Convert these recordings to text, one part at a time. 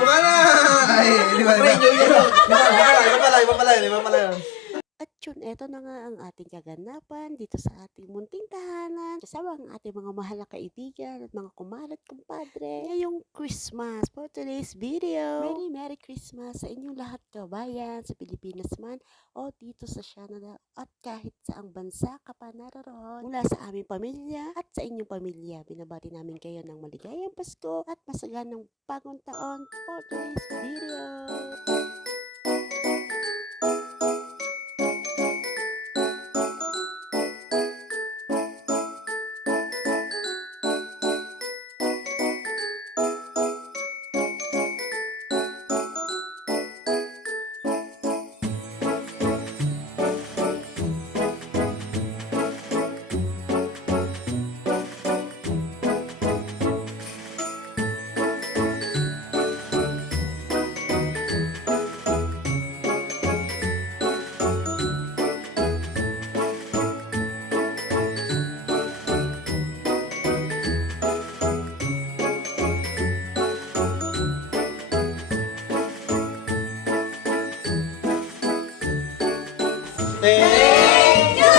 Subukan na! Ay, di ba? Iba pala yun. At yun, eto na nga ang ating kaganapan dito sa ating munting tahanan. Kasama ang ating mga mahal na kaibigan at mga kumare at kumpadre. Ngayong Christmas for today's video. Merry Christmas sa inyong lahat kabayan, sa Pilipinas man o dito sa Canada at kahit saang bansa ka pa naroon. Mula sa aming pamilya at sa inyong pamilya, binabati namin kayo ng maligayang Pasko at masaganang bagong taon for today's video. Thank you!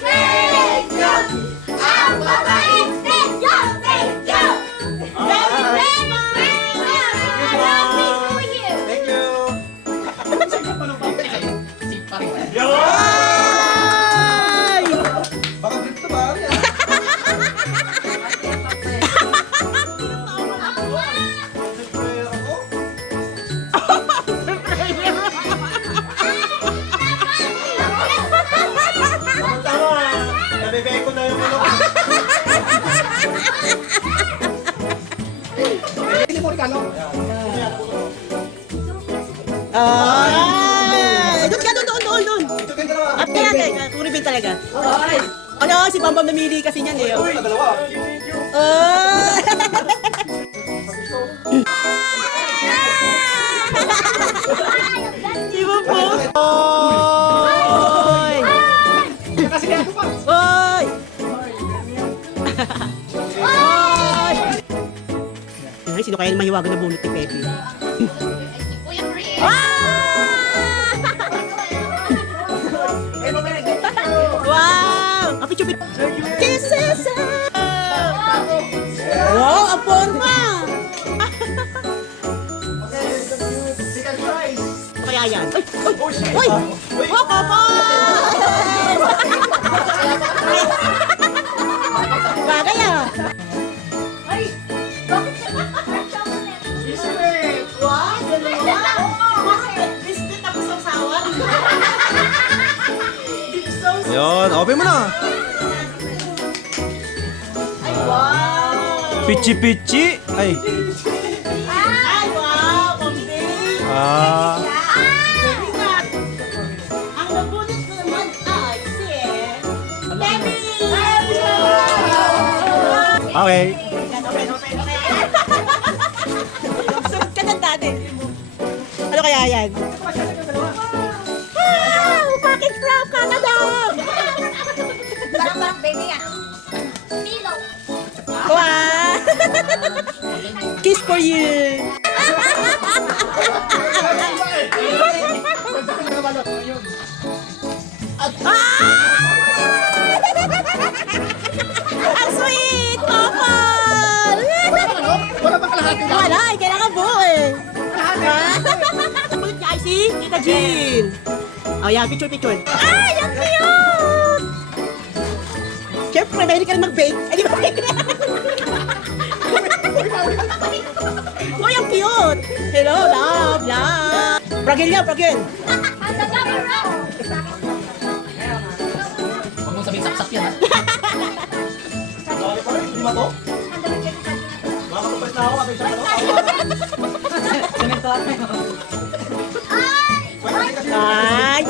Thank you! Ang babait! Thank you! Thank you! Thank you! Thank you! Baka grip to ba? Nabibigay ko na yung ano. Doon. Ito kayo dalawa. At kaya, kuribin talaga. Ano, si Bambam namili kasi niyan eh. Uy, dalawa. Di ba po? Oy! Oy! Oy! Ay, sino kaya mahiwagan na bunot ni Pepe? Wow! Ang picture. This is it! Wow, ang forma! Ano kaya yan? Ay! Ay! Ay! Oh, papa! Bagay ah! Wow! Biscuit ako sa sawan. Yun, open mo na. Ay, wow! Pichi-pichi. Ay. Ay, wow! Pambing! Ah. Ang nabunot ko naman ay si Baby! Okay. Sunod ka ng dati. Ano kaya yan? Wow! Package from Canada! Barang-barang baby yan. Pillow. Wow! Kiss for you! Ang sweet! Popol! Wala, kailangan buo eh. Sabulit niya ay si Tita Jean. Oh, yan, picture. Ay, ang cute! Siyempre, mahilig ka rin mag-bake. Ay, di ba bake na? Uy, ang cute! Hello, love. Pragil yan. Ang dami raw. Huwag mong sabihin saksak yan, ha? Hindi ba to? Makakapagpalit na ako. Kasi siya ano? Semento at Ay!